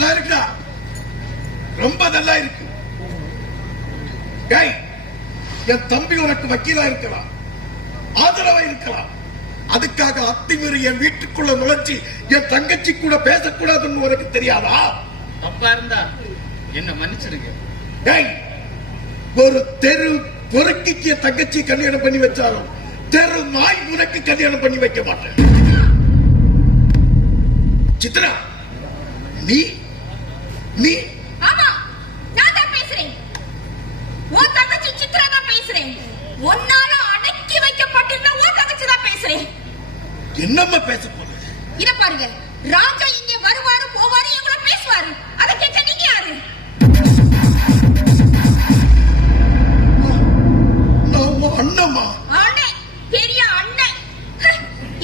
நல்லா இருக்குடா, ரொம்ப நல்லா இருக்கு. என் தம்பி உனக்கு வக்கீலா இருக்கலாம், ஆதரவா இருக்கலாம். அதுக்காக அத்துமீறி என் வீட்டுக்குள்ள நுழைச்சி என் தங்கச்சி கூட பேசக்கூடாதுன்னு உனக்கு தெரியாதா? தப்பா இருந்தா என்ன மன்னிச்சிருங்க. ஒரு தெரு பொறுக்கிக்கு என் தங்கச்சி கல்யாணம் பண்ணி வச்சாலும் தெரு நாய் உனக்கு கல்யாணம் பண்ணி வைக்க மாட்டேன். சித்ரா, நீ நீ ஆமா, நான் தான் பேசுறேன். உன் தங்கச்சி சித்ரா தான் பேசுறேன். உன்னால அடக்கி வைக்கப்பட்டிருந்த உன் தங்கச்சி தான் பேசுறேன். என்னம்மா பேச போற? இத பாருங்க, ராஜா இங்க வருவாரு போவாரு, என் கூட பேசுவாரு. அத கேட்க நீங்க யாரு? அண்ணம்மா. அண்ணன், பெரிய அண்ணன்.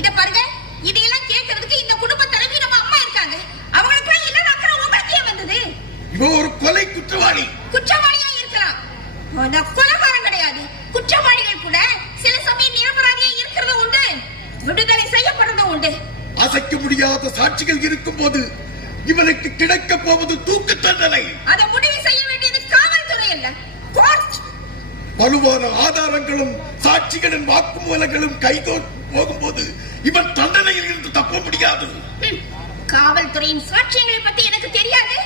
இத பாருங்க, இதையெல்லாம் கேட்கறதுக்கு இந்த குடும்ப தலைவி நம்ம அம்மா இருக்காங்க. அவங்களுக்கு என்ன நடக்குற உங்களுக்கு ஏன் வந்தது? இவன் ஒரு கொலை குற்றவாளி. குற்றவாளியா இருக்கலாம், ஆனா கொலைகாரன் கிடையாது. குற்றவாளிகள் கூட சில சமயம் நிரபராதியா இருக்கிறது உண்டு, விடுதலை செய்யப்படுறது உண்டு. அசைக்க முடியாத சாட்சிகள் இருக்கும் போது இவனுக்கு கிடைக்க போவது தூக்கு தண்டனை. அதை முடிவு செய்ய வேண்டியது காவல்துறை அல்ல, கோர்ட். வலுவான ஆதாரங்களும் சாட்சிகளின் வாக்குமூலங்களும் கைகோர்த்து போகும்போது இவன் தண்டனையில் இருந்து தப்ப முடியாது. காவல்துறையின் சாட்சியங்களை பத்தி எனக்கு தெரியாது.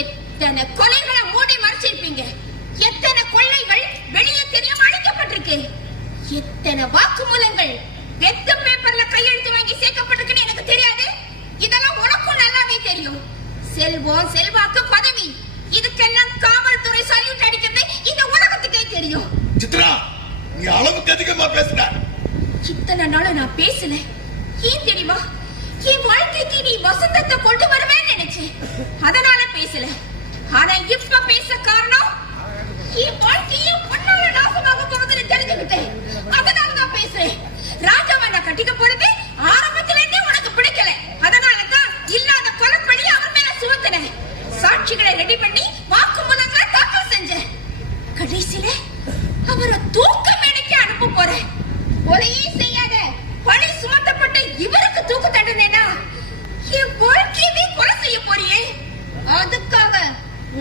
எத்தனை கொலைகளை மூடி மறைச்சிருப்பீங்க, எத்தனை கொள்ளைகள் வெளியே தெரியாம அழிக்கப்பட்டிருக்கு, எத்தனை வாக்குமூலங்கள் வெத்த பேப்பர்ல கையெழுத்து வாங்கி சேர்க்கப்பட்டிருக்குன்னு எனக்கு தெரியாது. இதெல்லாம் உனக்கும் நல்லாவே தெரியும். செல்வம், செல்வாக்கு, பதவி, இதுக்கெல்லாம் காவல்துறை சல்யூட் அடிக்கிறது இந்த உலகத்துக்கே தெரியும். சித்ரா, நீ அளவுக்கு அதிகமா பேசுற. இத்தனை நாள நான் பேசல, ஏன் தெரியுமா? என் வாழ்க்கைக்கு நீ வசந்தத்தை கொண்டு வருவேன்னு நினைச்சேன், அதனால பேசல. ஆனா இப்ப பேச காரணம் என் வாழ்க்கையை பொண்ணால நாசமாக போகுதுன்னு தெரிஞ்சுக்கிட்டேன், அதனால தான் பேசுறேன். ராஜாவை நான் கட்டிக்க போறது ஆரம்பத்துல இருந்தே உனக்கு பிடிக்கல, அதனாலதான் இல்லாத கொலைப்படி அவர் மேல சுமத்தினேன். சாட்சிகளை ரெடி பண்ணி வாக்குமூலங்களை தாக்கல் செஞ்சேன். கடைசியில அவரை தூக்க மேடைக்கு அனுப்ப போறேன். கொலையே செய்யாத பழி சுமத்தப்பட்ட இவருக்கு தூக்கு தண்டனைனா என் வாழ்க்கையவே கொலை செய்ய போறியே, அதுக்காக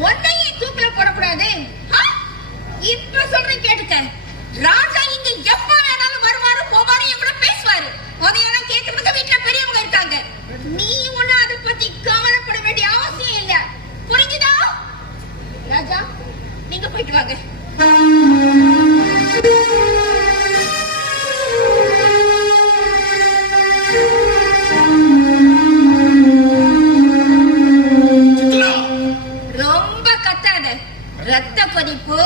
உன்னையே தூக்கில போடக்கூடாது. இப்ப சொல்றேன் கேட்டுக்க, ராஜா இங்க எப்ப வேணாலும் வருவாரு போவாரு, என் கூட பேசுவாரு. அதையெல்லாம் கேட்கறதுக்கு வீட்டுல பெரியவங்க இருக்காங்க. நீ ஒண்ணு அதை பத்தி கவலைப்பட வேண்டிய அவசியம் இல்ல, புரிஞ்சுதா? ராஜா, நீங்க போயிட்டு வாங்க. ரொம்ப கத்தாத, ரத்த கொதிப்பு